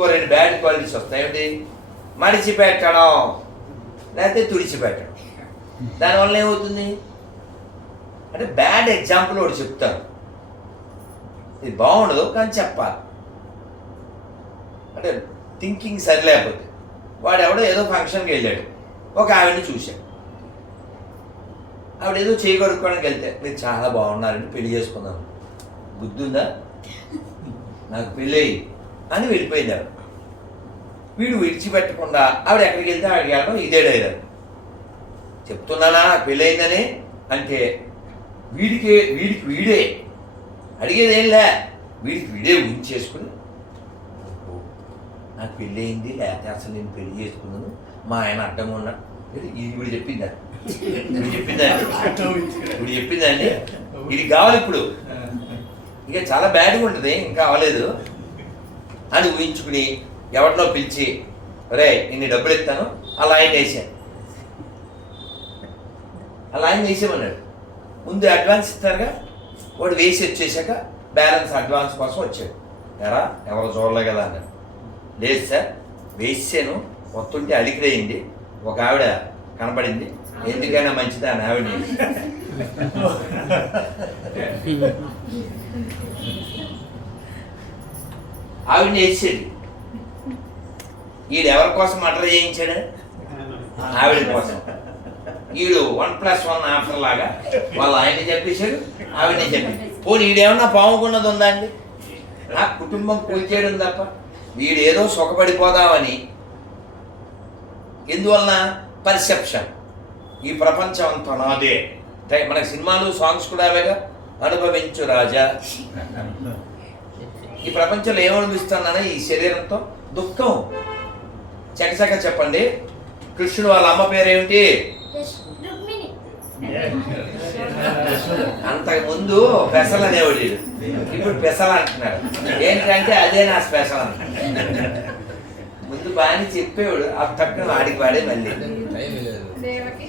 ఇంకో రెండు bad qualities వస్తాయి. ఏమిటి? మడిచిపెట్టడం. లేకపోతే తుడిచిపెట్టడం. దానివల్ల ఏమవుతుంది? అంటే బ్యాడ్ ఎగ్జాంపుల్ ఒకటి చెప్తాను. ఇది బాగుండదు కానీ చెప్పాలి. అంటే థింకింగ్ సరిలేకపోతే. వాడు ఎవడో ఏదో ఫంక్షన్కి వెళ్ళాడు. ఒక ఆవిడని చూశాడు. ఆవిడ ఏదో చేయి వెళ్తే మీరు చాలా బాగున్నారండి పెళ్ళి చేసుకుందాం. బుద్ధుందా? నాకు పెళ్ళి అని వెళ్ళిపోయింది ఆవిడ వీడు విడిచిపెట్టకుండా ఆవిడ ఎక్కడికి వెళ్తే ఆవిడకి వెళ్ళడం ఇదే డైలాగ్ చెప్తున్నానా పెళ్ళయిందని? అంటే వీడికి వీడికి వీడే. అడిగేది ఏం లే? వీడికి వీడే ఉంచేసుకుని "ఓ, నాకు పెళ్ళి అయింది లేకపోతే అసలు నేను పెళ్ళి చేసుకున్నాను. మా ఆయన అడ్డంగా ఉన్నాడు ఇది ఇప్పుడు చెప్పిందా? ఇప్పుడు చెప్పిందా? ఇప్పుడు చెప్పిందండి ఇది కావాలి ఇప్పుడు. ఇక చాలా బ్యాడ్గా ఉంటుంది ఇంకా అవ్వలేదు అని ఊహించుకుని ఎవరినో పిలిచి రే ఇన్ని డబ్బులు ఇస్తాను అలా ఆయన వేసాను అలా ఆయన వేసేమన్నాడు ముందు అడ్వాన్స్ ఇస్తారుగా వాడు వేసి వచ్చేసాక బ్యాలెన్స్ అడ్వాన్స్ కోసం వచ్చాడు. ఎరా ఎవరు చూడలే కదా అన్నాడు. లేదు సార్ వేసాను వస్తుంటే అలికిడయింది ఒక ఆవిడ కనపడింది ఎందుకైనా మంచిది? అని ఆవిడని ఆవిడని వేసేది ఈడు ఎవరి కోసం మటర్ చేయించాడు? ఆవిడ కోసం. ఈడు వన్ ప్లస్ వన్ ఆఫర్ లాగా వాళ్ళు ఆయన చెప్పేశాడు ఆవిడని చెప్పి పోనీ ఈడేమన్నా పాముకున్నది ఉందా అండి? నా కుటుంబం కూల్చేయడం తప్ప వీడు ఏదో సుఖపడిపోదామని. ఎందువలన? పర్సెప్షన్. ఈ ప్రపంచం అంతా నాదే. మన మనకి సినిమాలు సాంగ్స్ కూడా అవేగా? అనుభవించు రాజా. ఈ ప్రపంచంలో ఏమనిపిస్తున్నానో ఈ శరీరంతో దుఃఖం. చకచక చెప్పండి. కృష్ణుడు వాళ్ళ అమ్మ పేరేమిటి? రుక్మిణి. అంతకు ముందు పెసలు అనేవాడు వీడు. ఇప్పుడు పెసలు అంటున్నాడు. ఏంటంటే అదే నా స్పెషల్ అంటున్నాడు ముందు బాగానే చెప్పేవాడు ఆ తక్కువ వాడికి వాడే మళ్ళీ. దేవకి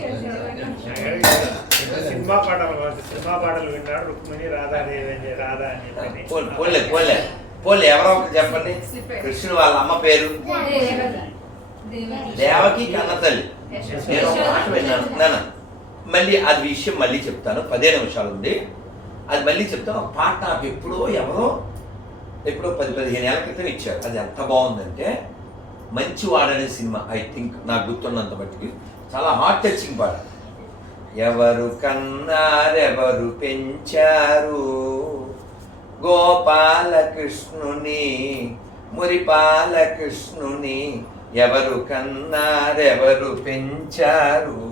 సినిమా పాటలు కాదు. సినిమా పాటలు విన్నాడు రుక్మిణి రాధాదేవి అని రాధా అని చెప్పని. పోలే పోలే పోలే. పోలే ఎవరో ఒకటి చెప్పండి. కృష్ణుడు వాళ్ళ అమ్మ పేరు? దేవకి. కన్న తల్లి నేను ఒక మాట విన్నాను. నాన్న మళ్ళీ అది విషయం మళ్ళీ చెప్తాను. పదే నిమిషాలు ఉంది అది మళ్ళీ చెప్తాను. ఒక పాట నాకు ఎప్పుడో ఎవరో ఎప్పుడో పది పదిహేను ఏళ్ళ క్రితం ఇచ్చారు. అది ఎంత బాగుందంటే మంచి వాడనే సినిమా ఐ థింక్ నాకు గుర్తున్నంత మట్టికి. చాలా హార్ట్ టచింగ్ పాట. ఎవరు కన్నారెవరు పెంచారు? గోపాలకృష్ణుని మురిపాలకృష్ణుని ఎవరు కన్నారెవరు పెంచారు?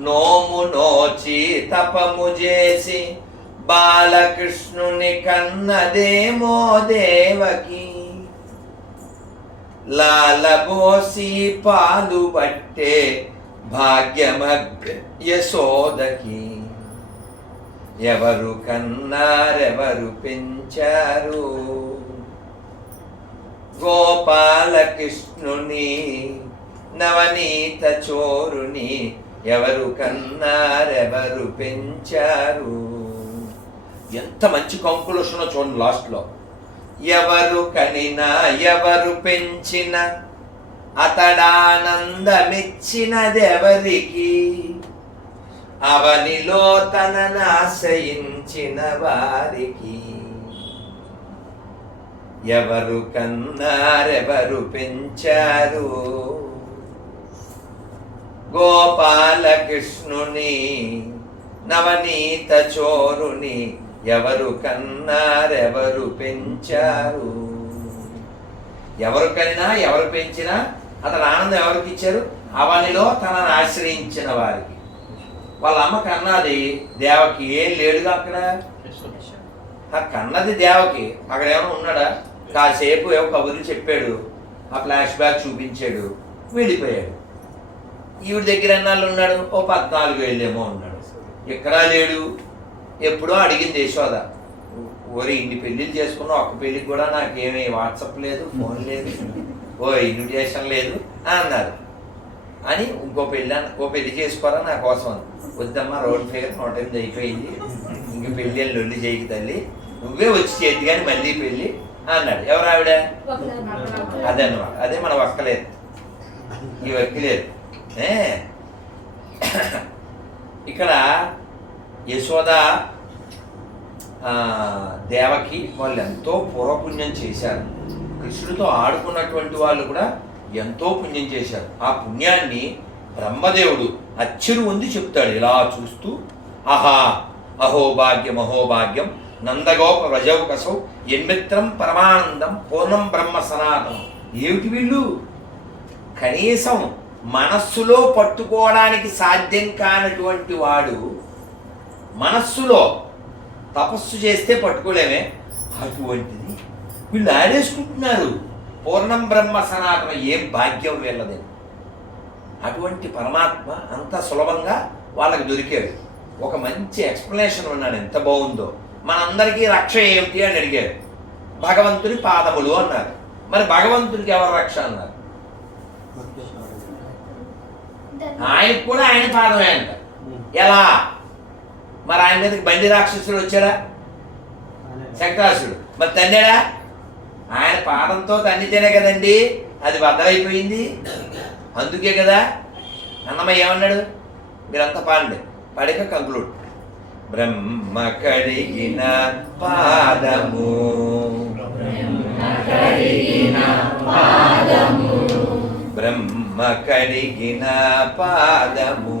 నోము నోచి తపము చేసి బాలకృష్ణుని కన్నదేమో దేవకి. లాలబోసి పాలు పట్టే భాగ్యమగ్ర యశోదకి ఎవరు కన్నారెవరు పెంచారు? గోపాలకృష్ణుని నవనీత చోరుని ఎవరు కన్నారెవరు పెంచారు? ఎంత మంచి కంక్లూషన్ చూడండి లాస్ట్లో ఎవరు కనినా ఎవరు పెంచిన అతడానందమిచ్చినదెవరికి? అవనిలో తననాశయించిన వారికి ఎవరు కన్నారెవరు పెంచారు? గోపాలకృష్ణుని నవనీత చోరుని ఎవరు కన్నారెవరు పెంచారు? ఎవరు కన్నా ఎవరు పెంచినా అతను ఆనందం ఎవరికి ఇచ్చారు? అవనిలో తనను ఆశ్రయించిన వారికి. వాళ్ళ అమ్మ కన్నది దేవకి. ఏం లేడుగా అక్కడ? ఆ కన్నది దేవకి. అక్కడ ఏమైనా ఉన్నాడా? కాసేపు ఏవో కబుర్లు చెప్పాడు. ఆ ఫ్లాష్ బ్యాక్ చూపించాడు. వెళ్ళిపోయాడు. ఈవిడ దగ్గర ఎన్నాళ్ళు ఉన్నాడు? ఓ పద్నాలుగు ఏళ్ళేమో ఉన్నాడు. ఎక్కడా లేడు? ఎప్పుడో అడిగింది యశోద. ఓరి ఇన్ని పెళ్ళిళ్ళు చేసుకున్నా ఒక్క పెళ్ళికి కూడా నాకేమీ వాట్సాప్ లేదు ఫోన్ లేదు. ఓ ఇన్విటేషన్ లేదు అన్నారు. అని ఇంకో పెళ్ళి అన్న- ఇంకో పెళ్ళి చేసుకోరా నా కోసం. అని. వద్దమ్మా రోడ్ ఫిగర్ నూట ఎనిమిది అయిపోయింది. ఇంక పెళ్ళి అని లొల్లి చేయకు తల్లి. నువ్వే వచ్చి చేతి కానీ మళ్ళీ పెళ్ళి అన్నాడు. ఎవరు ఆవిడ? అదే అన్నమాట అదే మన వక్కలేదు ఈ వక్కిలేదు. ఏ? ఇక్కడ యశోద దేవకి వాళ్ళు ఎంతో పూర్వపుణ్యం చేశారు. కృష్ణుడితో ఆడుకున్నటువంటి వాళ్ళు కూడా ఎంతో పుణ్యం చేశారు. ఆ పుణ్యాన్ని బ్రహ్మదేవుడు అచ్చిరు ఉంది చెప్తాడు. ఇలా చూస్తూ ఆహా అహోభాగ్యం అహోభాగ్యం నందగోప వ్రజౌకసౌ ఎన్మిత్రం పరమానందం పూర్ణం బ్రహ్మ సనాతనం. ఏమిటి వీళ్ళు? కనీసం మనస్సులో పట్టుకోవడానికి సాధ్యం కానటువంటి వాడు మనస్సులో తపస్సు చేస్తే పట్టుకోలేమే. అటువంటిది వీళ్ళు ఆడేసుకుంటున్నారు. పూర్ణం బ్రహ్మ సనాతన ఏం భాగ్యం వీళ్ళది? అటువంటి పరమాత్మ అంత సులభంగా వాళ్ళకి దొరికాడు ఒక మంచి ఎక్స్ప్లెనేషన్ ఉన్నాడు ఎంత బాగుందో. మనందరికీ రక్ష ఏమిటి అని అడిగాడు భగవంతుని పాదములు అన్నారు. మరి భగవంతునికి ఎవరు రక్ష అన్నారు? ఆయనకు కూడా ఆయన పాదమే అంట. ఎలా? మరి ఆయన మీదకి బండి రాక్షసుడు వచ్చాడా? శక్తాసుడు. మరి తన్నాడా? పాదంతో తన్నితేనే కదండి. అది బద్దలైపోయింది అందుకే కదా అన్నమయ్య ఏమన్నాడు? మీరంతా పాడండి. పాడిక కంక్లూడ్ బ్రహ్మ కడిగిన పాదము. బ్రహ్మ కడిగిన పాదము.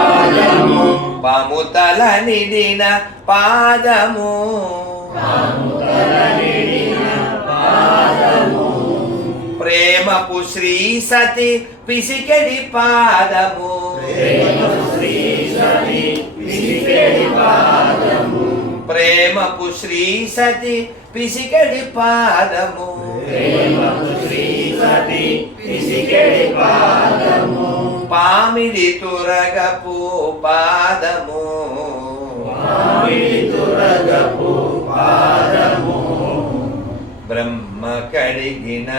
తల నిడిన పాదము. ప్రేమపు శ్రీ సతి పిసికెడి పాదము. ప్రేమపు శ్రీ సతి పిసికెడి పాదము. పామిడి తురగపు పాదము. బ్రహ్మ కడిగిన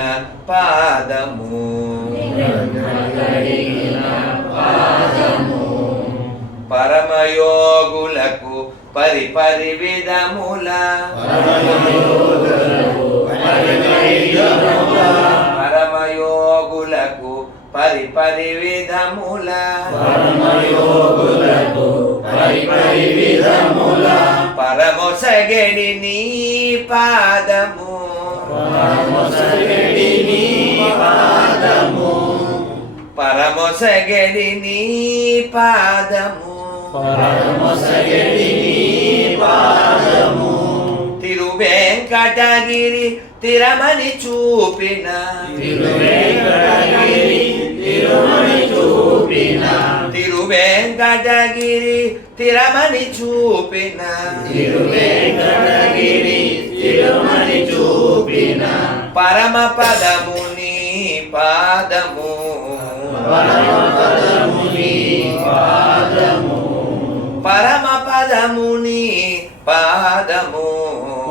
పాదము. పరమయోగులకు పరిపరి విధముల. పరమయోగులకు పరిపరి విధముల పరమొసగడి నీ పాదము. పరమొసగడి నీ పాదము. తిరువెంకటగిరి తిరమని చూపిన. తిరువెంకటగిరి తిరమని చూపిన. పరమ పదముని పాదము. పరమ పదముని పాదము.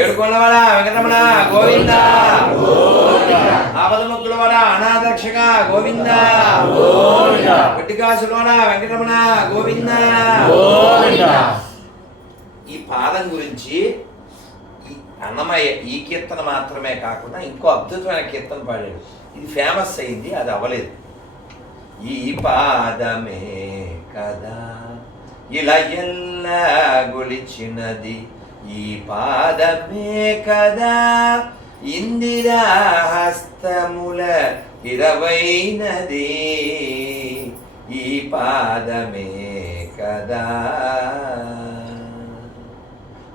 ఏడుకొండవాడ వెంకటరమణ గోవింద. ఆపదముక్కులవాడ అనాథరక్షక గోవింద. గట్టికాసులోన వెంకటరమణ గోవింద. ఈ పాదం గురించి ఈ అన్నమయ్య ఈ కీర్తన మాత్రమే కాకుండా ఇంకో అద్భుతమైన కీర్తన పాడాడు. ఇది ఫేమస్ అయింది అది అవ్వలేదు. ఈ పాదమే కదా ఇలా ఎల్ల గొలిచినది ఈ పాదమే కదా ఇందిరా హస్తముల ఇరవైనది. ఈ పాదమే కదా.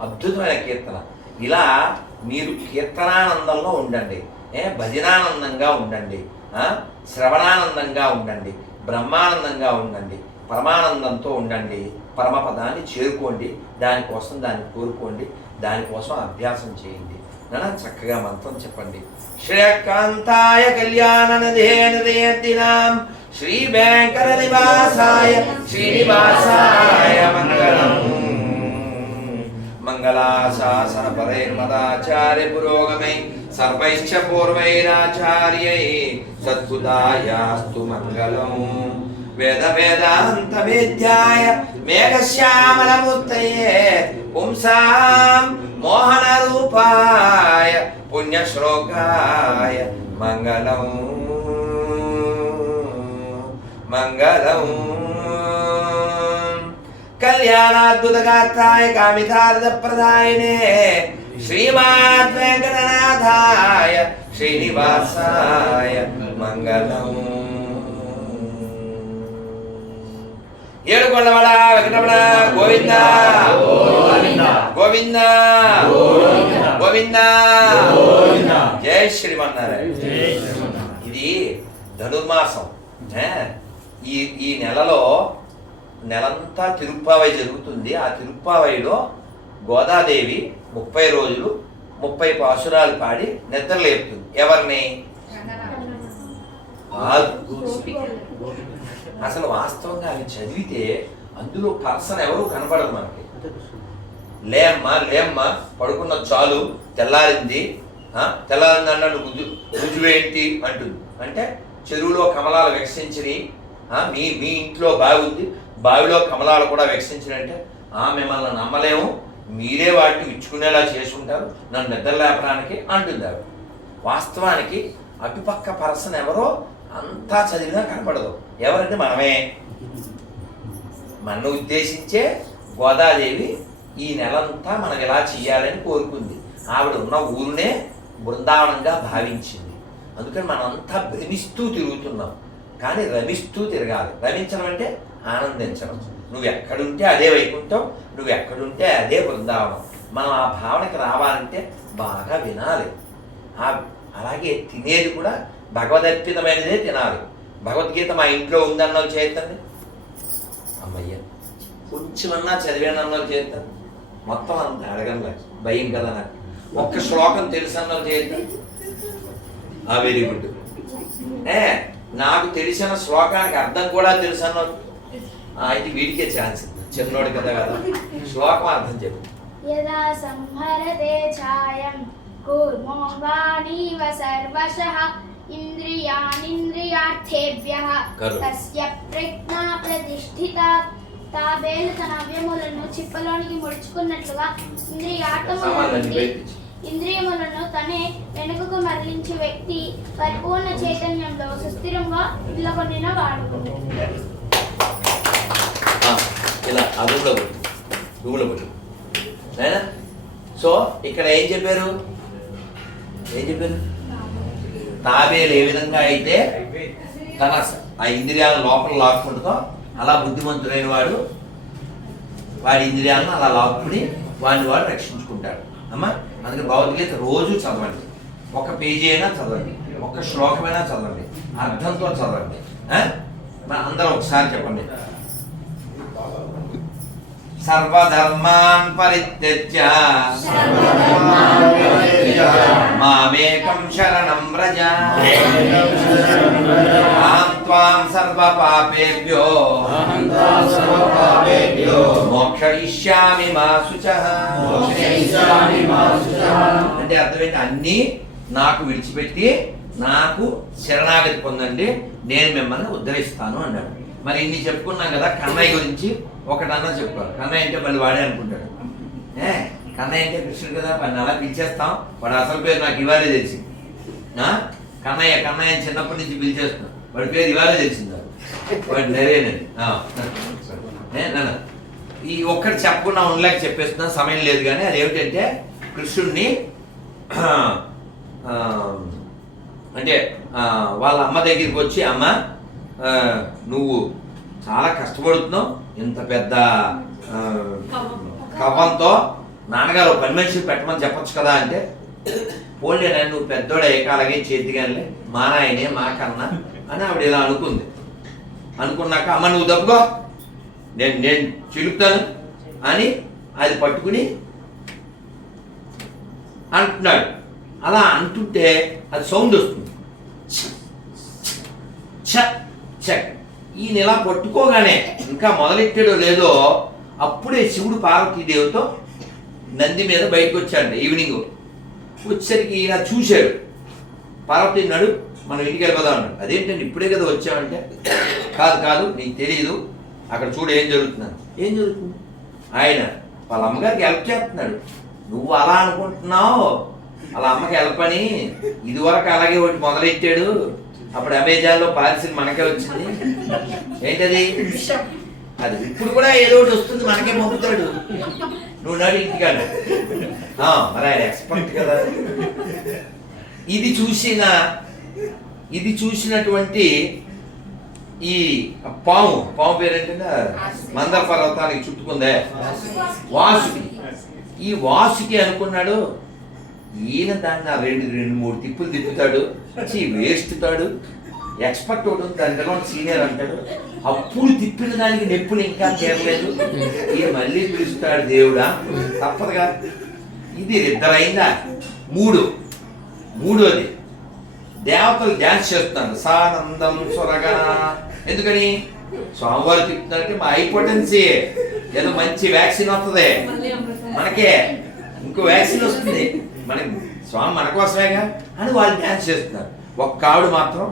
అద్భుతమైన కీర్తన. ఇలా మీరు కీర్తనానందంలో ఉండండి. ఏ భజనానందంగా ఉండండి. శ్రవణానందంగా ఉండండి. బ్రహ్మానందంగా ఉండండి. పరమానందంతో ఉండండి. పరమపదాన్ని చేరుకోండి దానికోసం దాన్ని కోరుకోండి దానికోసం అభ్యాసం చేయండి. నాన్న చక్కగా మంత్రం చెప్పండి. శ్రేయకాంతాయ కళ్యాణ శ్రీ వెంకట నివాసాయ శ్రీనివాసాయ మంగళం. మంగళాశాసన పరైర్మదాచార్య పురోగమై సర్వైశ్చ పూర్వైరాచార్యై సత్సుదాయాస్తు మంగళం. వేద వేదాంత వేద్యాయ మేఘశ్యామలమూర్తయే పుంసాం మోహన రూపాయ పుణ్యశ్లోకాయ మంగళం మంగళం కళ్యాణాద్భుతగాత్రాయ కామితార్థప్రదాయనే శ్రీమాద్ వెంకటనాథాయ శ్రీనివాసాయ మంగళం ఏడుకొండవడ వెంకటరమణ గోవింద. గోవింద. గోవింద. జై శ్రీమన్నారాయణ. ఇది ధనుర్మాసం? ఈ ఈ నెలలో నెలంతా తిరుప్పావై జరుగుతుంది. ఆ తిరుప్పావైలో గోదాదేవి ముప్పై రోజులు ముప్పై పాసురాలు పాడి నిద్రలేపుతుంది ఎవరిని? కాదు. అసలు వాస్తవంగా అవి చదివితే అందులో పర్సన్ ఎవరు కనపడదు మనకి. లేమ్మా లేమ్మా పడుకున్న చాలు తెల్లారింది తెల్లారింది అన్నాడు గుజు రుజువేంటి అంటుంది. అంటే చెరువులో కమలాలు వికసించినవి మీ మీ ఇంట్లో బావి ఉంది బావిలో కమలాలు కూడా వికసించినంటే ఆ మిమ్మల్ని నమ్మలేము మీరే వాటిని ఇచ్చుకునేలా చేసుకుంటారు నన్ను నిద్ర లేపడానికి అంటుంది వాస్తవానికి అటుపక్క పర్సన్ ఎవరో అంతా చదివినా కనపడదు. ఎవరంటే మనమే? మన ఉద్దేశించే గోదాదేవి ఈ నెలంతా మనం ఇలా చేయాలని కోరుకుంది. ఆవిడ ఉన్న ఊరునే బృందావనంగా భావించింది. అందుకని మనంతా భ్రమిస్తూ తిరుగుతున్నాం. కానీ రమిస్తూ తిరగాలి. రమించడం అంటే ఆనందించడం. నువ్వు ఎక్కడుంటే అదే వైకుంఠం నువ్వు ఎక్కడుంటే అదే బృందావనం. మనం ఆ భావనకి రావాలంటే బాగా వినాలి. అలాగే తినేది కూడా భగవదర్పితమైనదే తినాలి. భగవద్గీత మా ఇంట్లో ఉందన్న వాళ్ళు చేతండి అమ్మయ్య కొంచెమన్నా చదివాను అన్న వాళ్ళు మొత్తం అంత అడగంలే భయం కదా నాకు. ఒక్క శ్లోకం తెలుసన్న వాళ్ళు చేతండి వెరీ గుడ్ ఏ నాకు తెలిసిన శ్లోకానికి అర్థం కూడా తెలుసు అన్న అయితే వీడికే ఛాన్స్ చిన్నోడు కదా కదా. శ్లోకం అర్థం చెప్పు. యదా సంహరతే ఛాయం కూర్మోంగానీవ సర్వశః. ఇంద్రియానింద్రియార్థేభ్యః. తస్య ప్రజ్ఞా ప్రతిష్ఠిత తాబేలు తన అవ్యములను చిప్పలోనికి ముడుచుకున్నట్లుగా ఇంద్రియాటముల నుండి. ఇంద్రియములను తనే వెనుకకు మరలించే వ్యక్తి। పరిపూర్ణ చైతన్యంలో సుస్థిరంగా ఇళ్ళకొండిన వాడు. ఇలా రూమ్లో పెట్టు. నాయనా? సో ఇక్కడ ఏం చెప్పారు? ఏం చెప్పారు? తాబేలు ఏ విధంగా అయితే తన ఆ ఇంద్రియాల లోపల లాక్కుంటుందో అలా బుద్ధిమంతుడైన వాడు వాడి ఇంద్రియాలను అలా లాక్కుని వాడిని వాడు రక్షించుకుంటాడు. అమ్మా అందుకే భగవద్గీత రోజు చదవండి. ఒక పేజీ అయినా చదవండి. ఒక శ్లోకమైనా చదవండి. అర్థంతో చదవండి. ఆ? మన ఒకసారి చెప్పండి. సర్వధర్మాన్ పరిత్యజ్య మామేకం శరణం వ్రజ అహం త్వాం సర్వపాపేభ్యో మోక్షయిష్యామి మా శుచః అంటే అర్థమైతే అన్నీ నాకు విడిచిపెట్టి నాకు శరణాగతి పొందండి నేను మిమ్మల్ని ఉద్ధరిస్తాను అన్నాడు. మరి ఇన్ని చెప్పుకున్నాం కదా కన్నయ్య గురించి ఒకటన్నా చెప్పారు. కన్నయ్య అంటే మళ్ళీ వాడే అనుకుంటాడు. ఏ కన్నయ్య అంటే కృష్ణుడు కదా వాడిని అలా పిలిచేస్తాం. వాడు అసలు పేరు నాకు ఇవాళే తెలిసి కన్నయ్య కన్నయ్య అని చిన్నప్పటి నుంచి పిలిచేస్తున్నాం వాడి పేరు ఇవాళే తెలిసింది వాడు నరేనని ఆ. ఈ ఒక్కటి చెప్పకుండా ఉండలేక చెప్పేస్తున్నా సమయం లేదు కానీ అది ఏమిటంటే కృష్ణుడిని అంటే వాళ్ళ అమ్మ దగ్గరికి వచ్చి అమ్మ నువ్వు చాలా కష్టపడుతున్నావు. ఇంత పెద్ద కవంతో కవ్వంతో నాన్నగారు ఒక పని మనిషి పెట్టమని చెప్పొచ్చు కదా అంటే పోలే నన్ను నువ్వు పెద్దోడు ఏకాలగే చేతిగానే మా నాయనే మా కన్నా అని ఆవిడ ఇలా అనుకుంది. అనుకున్నాక అమ్మ నువ్వు దప్పుకో నేను నేను చిలుపుతాను అని అది పట్టుకుని అంటున్నాడు. అలా అంటుంటే అది సౌండ్ వస్తుంది. చ చ ఈయన ఇలా పట్టుకోగానే ఇంకా మొదలెట్టాడో లేదో అప్పుడే శివుడు పార్వతీదేవితో నంది మీద బయటకు వచ్చాడు ఈవినింగ్ వచ్చేసరికి ఈయన చూశాడు. పార్వతి నడు మనం ఇంటికి వెళ్ళిపోదాం అన్నాడు. అదేంటండి ఇప్పుడే కదా వచ్చామంటే కాదు కాదు నీకు తెలియదు అక్కడ చూడు ఏం జరుగుతున్నాను ఏం జరుగుతుంది? ఆయన వాళ్ళ అమ్మగారికి హెల్ప్ చేస్తున్నాడు. నువ్వు అలా అనుకుంటున్నావు. వాళ్ళ అమ్మకి హెల్ప్ అని ఇదివరకు అలాగే ఒకటి మొదలెట్టాడు. అప్పుడు అమెజాన్లో పాలసీ మనకే వచ్చింది. ఏంటది? అది ఇప్పుడు కూడా ఏదో ఒకటి వస్తుంది మనకే పంపుతాడు నువ్వు నాడు ఇంటికాడు. మరి ఆయన ఎక్స్పర్ట్ కదా. ఇది చూసిన ఇది చూసినటువంటి ఈ పాము పాము పేరేంటంటే? మందర పర్వతానికి చుట్టుకుందే. వాసుకి. ఈ వాసుకి అనుకున్నాడు ఈయన దాన్ని ఆ రెండు రెండు మూడు తిప్పులు తిప్పుతాడు. చీ వేస్ట్ తాడు ఎక్స్పర్ట్ ఒకటి దాని తర్వాత సీనియర్ అంటాడు. అప్పుడు తిప్పిన దానికి నొప్పులు ఇంకా చేరలేదు ఈయన మళ్ళీ పిలుస్తాడు దేవుడా. తప్పదుగా ఇది ఇద్దరైందా మూడు. మూడోది. దేవతలు డ్యాన్స్ చేస్తున్నారు. సానందం స్వరగణ ఎందుకని? స్వామివారు తిప్పుతున్నారంటే మా హైపోటెన్సీ. ఏదో మంచి వ్యాక్సిన్ వస్తుంది. మనకే. ఇంకో వ్యాక్సిన్ వస్తుంది. మన స్వామి మన కోసమేగా అని వాళ్ళు డ్యాన్స్ చేస్తున్నారు. ఒక్క ఆవిడ మాత్రం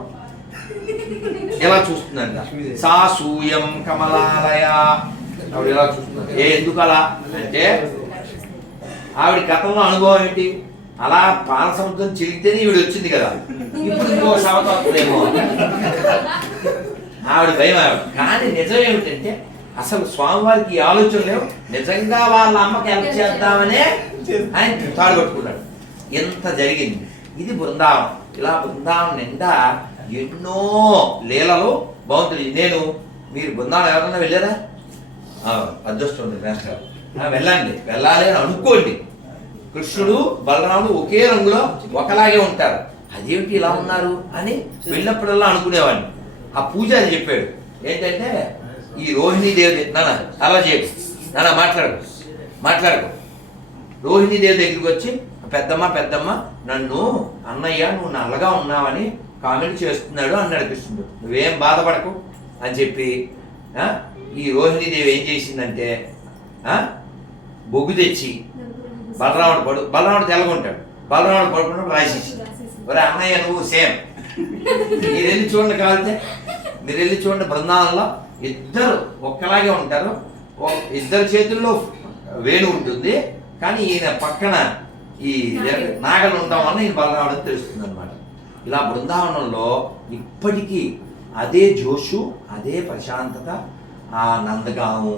ఎలా చూస్తుందంట. సాసూయం కమలాలయ. ఆవిడ ఎలా చూస్తున్నారు ఏ ఎందుకు అలా? అంటే ఆవిడ గతంలో అనుభవం ఏంటి? అలా పాల సముద్రం చిలిగితేనే ఈవిడ వచ్చింది కదా. ఇప్పుడు ఇంకో సవత ఆవిడ భయం ఆవిడ. కానీ నిజం ఏమిటంటే అసలు స్వామివారికి ఈ ఆలోచన లేవు. నిజంగా వాళ్ళ అమ్మకి హెల్ప్ చేద్దామనే ఆయన తాడు పట్టుకున్నాడు ఎంత జరిగింది? ఇది బృందావనం. ఇలా బృందావనం నిండా ఎన్నో లీలలు బాగుంటుంది నేను మీరు బృందావనం ఎవరన్నా వెళ్ళారా? అదృష్టం ఉంది మాస్టర్ వెళ్ళండి. వెళ్ళాలి అని అనుకోండి. కృష్ణుడు బలరాముడు ఒకే రంగులో ఒకలాగే ఉంటారు. అదేమిటి ఇలా ఉన్నారు అని వెళ్ళినప్పుడల్లా అనుకునేవాడిని. ఆ పూజారి చెప్పాడు ఏంటంటే ఈ రోహిణీ దేవి నాన్న అలా చేయడు నాన్న మాట్లాడు. మాట్లాడు. రోహిణీ దేవి దగ్గరికి వచ్చి పెద్దమ్మ పెద్దమ్మ నన్ను అన్నయ్య నువ్వు నల్లగా ఉన్నావని కామెంట్ చేస్తున్నాడు అని అనిపిస్తుంది నువ్వేం బాధపడకు అని చెప్పి ఈ రోహిణీదేవి ఏం చేసిందంటే బొగ్గు తెచ్చి బలరాముడు పడు బలరాముడు తెల్లగుంటాడు. బలరాముడు పడుకున్నప్పుడు రాసేసి ఒరే అన్నయ్య నువ్వు సేమ్. మీరు వెళ్ళి చూడండి కావాలితే మీరు వెళ్ళి చూడండి బృందావనంలో ఇద్దరు ఒక్కలాగే ఉంటారు. ఇద్దరు చేతుల్లో వేణు ఉంటుంది. కానీ ఈయన పక్కన ఈ నాగలు ఉండడం వల్ల ఈయన బలరాముడు తెలుస్తుంది అనమాట ఇలా బృందావనంలో ఇప్పటికీ అదే జోషు అదే ప్రశాంతత ఆ నందగాము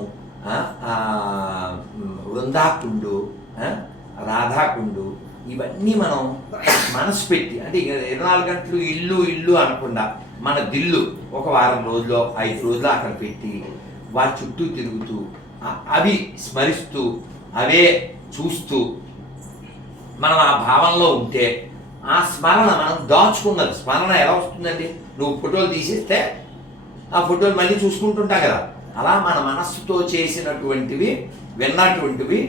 వృందాకుండు రాధాకుండు ఇవన్నీ మనం మనసు పెట్టి అంటే ఇరవై నాలుగు గంటలు ఇల్లు ఇల్లు అనకుండా మన దిల్లు ఒక వారం రోజుల్లో ఐదు రోజులు అక్కడ పెట్టి వాటి చుట్టూ తిరుగుతూ అవి స్మరిస్తూ అవే చూస్తూ మనం ఆ భావంలో ఉంటే ఆ స్మరణ మనం దాచుకున్నది. స్మరణ ఎలా వస్తుందండి? నువ్వు ఫోటోలు తీసేస్తే ఆ ఫోటోలు మళ్ళీ చూసుకుంటుంటా కదా. అలా మన మనస్సుతో చేసినటువంటివి విన్నటువంటివి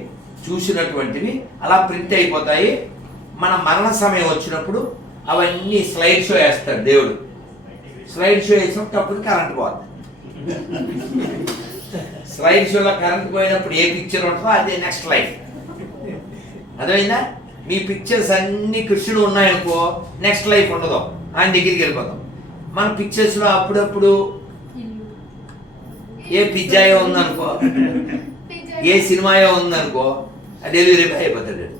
చూసినటువంటివి అలా ప్రింట్ అయిపోతాయి. మన మరణ సమయం వచ్చినప్పుడు అవన్నీ స్లైడ్ షో వేస్తాడు దేవుడు. స్లైడ్ షో వేసినప్పుడు కరెంట్ పోతుంది స్లైడ్ షోలో కరెంట్ పోయినప్పుడు ఏ పిక్చర్ ఉంటుందో అదే నెక్స్ట్ లైఫ్. అర్థమైందా? మీ పిక్చర్స్ అన్ని కృష్ణుడు ఉన్నాయనుకో నెక్స్ట్ లైఫ్ ఉండదు. ఆయన దగ్గరికి వెళ్ళిపోతాం. మన పిక్చర్స్లో అప్పుడప్పుడు ఏ పిజ్జాయో ఉందనుకో ఏ సినిమాయో ఉందనుకో డెలివరీ బాయ్ అయిపోతాడు. వాడు.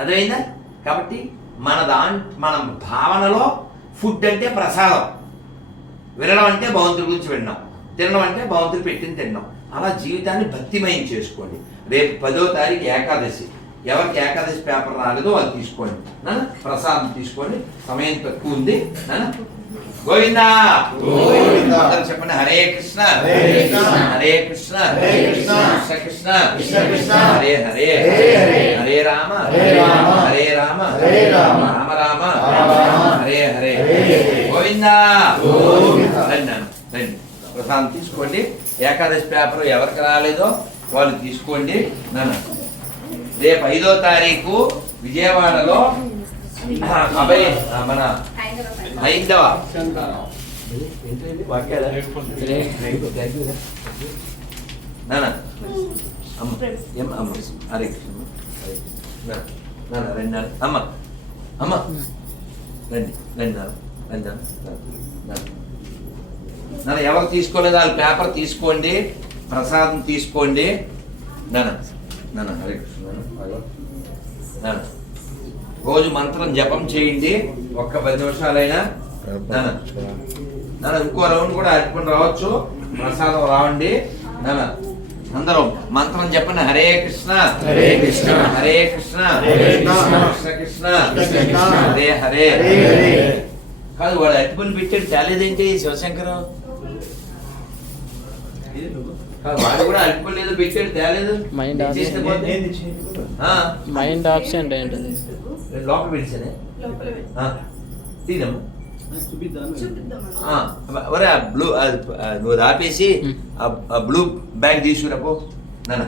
అర్థమైందా? కాబట్టి మన దా మన భావనలో ఫుడ్ అంటే ప్రసాదం. వినడం అంటే భగవంతుడి గురించి వినడం. తినడం అంటే భగవంతుడు పెట్టింది తినడం. అలా జీవితాన్ని భక్తిమయం చేసుకోండి. రేపు పదో తారీఖు ఏకాదశి. ఎవరికి ఏకాదశి పేపర్ రాలేదో వాళ్ళు తీసుకోండి. ప్రసాదం తీసుకోండి. సమయం తక్కువ ఉంది. గోవిందా! చెప్పండి హరే కృష్ణ! హరే కృష్ణ. హరే కృష్ణ! కృష్ణ. కృష్ణ. హరే హరే! హరే రామ! హరే రామ. హరే రామ! హరే రామ. హరే హరే. గోవిందా. రండి రండి. ప్రసాదం తీసుకోండి. ఏకాదశి పేపర్ ఎవరికి రాలేదో వాళ్ళు తీసుకోండి. నాన్న రేపు ఐదో తారీఖు విజయవాడలో ఆ, అభయ ఆ, మన హైందవ. వాక్యాలా? అమ్మ ఏం అమ్మ? హరే కృష్ణ హరే కృష్ణ. నాన్న, నాన్న రండి నాన్న అమ్మ అమ్మ. రండి రండి నాన్న రండి నాన్న నాన్న, ఎవరు తీసుకోలేదు? వాళ్ళు పేపర్ తీసుకోండి ప్రసాదం తీసుకోండి. నాన్న నాన్న హరే కృష్ణ రోజు మంత్రం జపం చేయండి. ఒక్క పది నిమిషాలైనా. నాన్న. ఇంకో రౌండ్ కూడా అర్పణ రావచ్చు. ప్రసాదం రావండి. నాన్న. అందరూ మంత్రం చెప్పండి. హరే కృష్ణ. హరే కృష్ణ. హరే కృష్ణ. కృష్ణ. కృష్ణ. హరే హరే. కాదు వాడు అరటిపళ్ళు పెట్టాడు. తేలేదేంటి శివశంకరం? వాడు కూడా పెట్టాడు తేలేదు. మైండ్ తెచ్చేస్తే ఆఫ్ పోతే. ఆ, మైండ్ ఆబ్సెంట్ ఏంటది లోపల పెట్టేసానే ఆ, ఒరే బ్లూ నువ్వు ఆపేసి ఉమ్. ఆ బ్లూ బ్యాగ్ తీసుకురా పో. నాన్న.